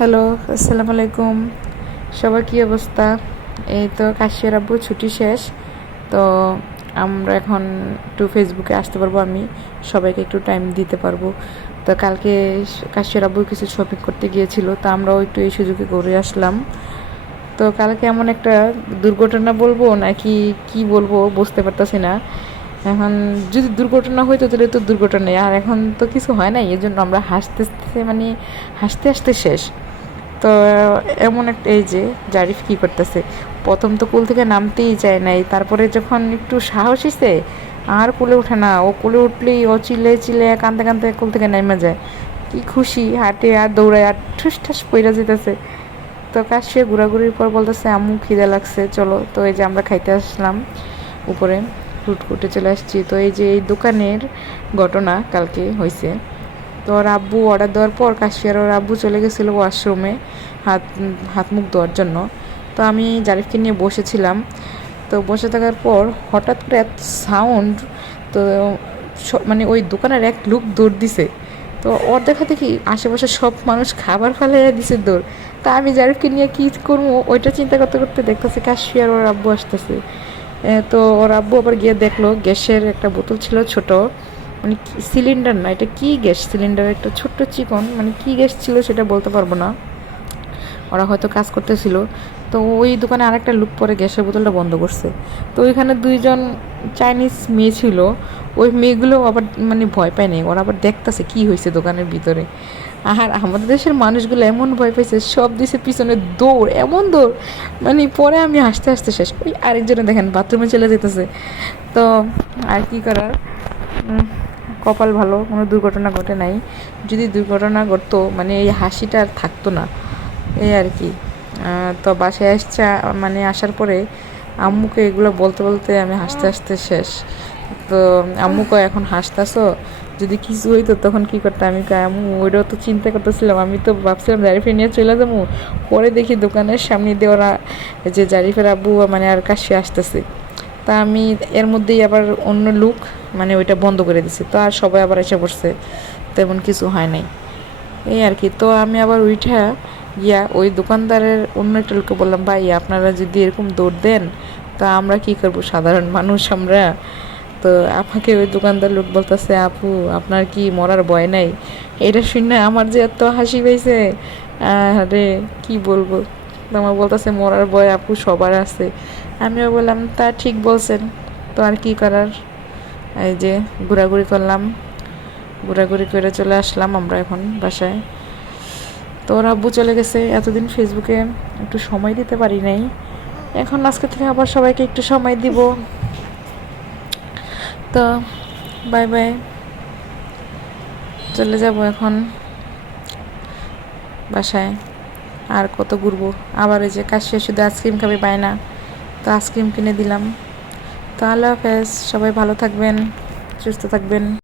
Hello, আসসালামু আলাইকুম। সবার কী অবস্থা? এই তো কাশিয়ার আব্বু, ছুটি শেষ। তো আমরা এখন একটু ফেসবুকে আসতে পারব আমি। সবাইকে একটু টাইম দিতে পারব। তো কালকে কাশিয়ার আব্বু কিছু শপিং করতে গিয়েছিল, তো আমরাও একটু এই সুযোগে ঘুরে আসলাম। তো কালকে এমন একটা দুর্ঘটনা বলব, নাকি কি বলব বুঝতে পারতেছি না। এখন যদি দুর্ঘটনা হইতো তাহলে তো দুর্ঘটনাই, আর এখন তো কিছু হয় নাই এই জন্য আমরা হাসতে হাসতে মানে হাসতে হাসতে শেষ। তো, এমন একটা, এই যে, জারিফ কী করতেছে? প্রথম তো কুল থেকে নামতেই চায় নাই, তারপরে যখন একটু সাহস এসে আর কুলে ওঠে না। ও কুলে উঠলেই ও চিলে চিলে কানতে কানতে কুল থেকে নেমে যায়। কি খুশি, হাঁটে আর দৌড়ায় আর ঠুস ঠাস পইরা যেতেছে। তো কাজ সে ঘোরাঘুরির পর বলতেছে, আম্মু, খিদে লাগছে, চলো। তো এই যে আমরা খাইতে আসলাম, উপরে ফুটকুটে চলে আসছি। তো এই যে, এই দোকানের ঘটনা কালকে হয়েছে তো ওর আব্বু অর্ডার দেওয়ার পর কাশিয়ার ওর আব্বু চলে গেছিল ওয়াশরুমে হাত হাত মুখ ধোয়ার জন্য। তো আমি জারিফকে নিয়ে বসেছিলাম। তো বসে থাকার পর হঠাৎ করে এত সাউন্ড তো মানে ওই দোকানের এক লুক দৌড় দিছে। তো ওর দেখা দেখি আশেপাশে সব মানুষ খাবার ফেলে দিছে দৌড়। তা আমি জারিফকে নিয়ে কী করব, ওইটা চিন্তা করতে করতে দেখতেছি কাশিয়ার ওর আব্বু আসতেছে। তো ওর আব্বু আবার গিয়ে দেখল, গ্যাসের একটা বোতল ছিল ছোট। মানে সিলিন্ডার না, এটা কি গ্যাস? সিলিন্ডার একটা ছোট্ট চিকন মানে কি গ্যাস ছিল সেটা বলতে পারব না। ওরা হয়তো কাজ করতেছিল। তো ওই দোকানে আরেকটা লুক পরে গ্যাসের বোতলটা বন্ধ করছে। তো ওইখানে দুইজন চাইনিজ মেয়ে ছিল। ওই মেয়েগুলো আবার মানে ভয় পায় নাই। ওরা আবার দেখতেছে কি হয়েছে দোকানের ভিতরে। আর আমাদের দেশের মানুষগুলো এমন ভয় পাইছে, সব দিছে পিছনে দৌড়, এমন দৌড়। মানে পরে আমি হাসতে হাসতে শেষ ওই আরেকজনে দেখেন বাথরুমে চলে যেতেছে তো আর কি করার? কপাল ভালো, কোনো দুর্ঘটনা ঘটে নাই। যদি দুর্ঘটনা ঘটতো মানে এই হাসিটা আর থাকতো না। এই আর কি। তো বাসায় আসছে মানে আসার পরে আম্মুকে এগুলো বলতে বলতে আমি হাসতে হাসতে শেষ। তো আম্মুকে এখন হাসতাছো, যদি কিছু হইতো তখন কি করতাম? আমি আম্মু, ওইটাও তো চিন্তা করতেছিলাম। আমি তো ভাবছিলাম জারিফে নিয়ে চলে যাব। পরে দেখি দোকানের সামনে দিয়ে ওরা যে জারিফের আব্বু মানে আর কাশি আসতেছে। তা আমি এর মধ্যেই আবার অন্য লুক মানে ওইটা বন্ধ করে দিছি। তো আর সবাই আবার এসে পড়ছে তেমন কিছু হয় নাই। এই আর কি। তো আমি আবার উইঠা গিয়া ওই দোকানদারের অন্য একটা লোককে বললাম, ভাই, আপনারা যদি এরকম দৌড় দেন, তা আমরা কি করব? সাধারণ মানুষ আমরা। তো আমাকে ওই দোকানদার লোক বলতেছে, আপু, আপনার কি মরার ভয় নাই? এটা শুনে আমার যে এত হাসি পাইছে। আরে, কি বলব? তো আমার বলতেছে, মরার ভয় আপু সবার আছে। আমিও বললাম, তা ঠিক বলছেন, তো আর কি করার? এই যে ঘোরাঘুরি করলাম, ঘোরাঘুরি করে চলে আসলাম আমরা এখন বাসায়। তো ওর আব্বু চলে গেছে, এতদিন ফেসবুকে একটু সময় দিতে পারি নাই। এখন আজকে থেকে আবার সবাইকে একটু সময় দিব। তো বাই বাই, চলে যাব এখন বাসায়। আর কত ঘুরবো? আবার ওই যে কাশিয়া শুধু আইসক্রিম খাবে পায় না। তো আইসক্রিম কিনে দিলাম। তো আল্লাহ হাফেজ, সবাই ভালো থাকবেন, সুস্থ থাকবেন।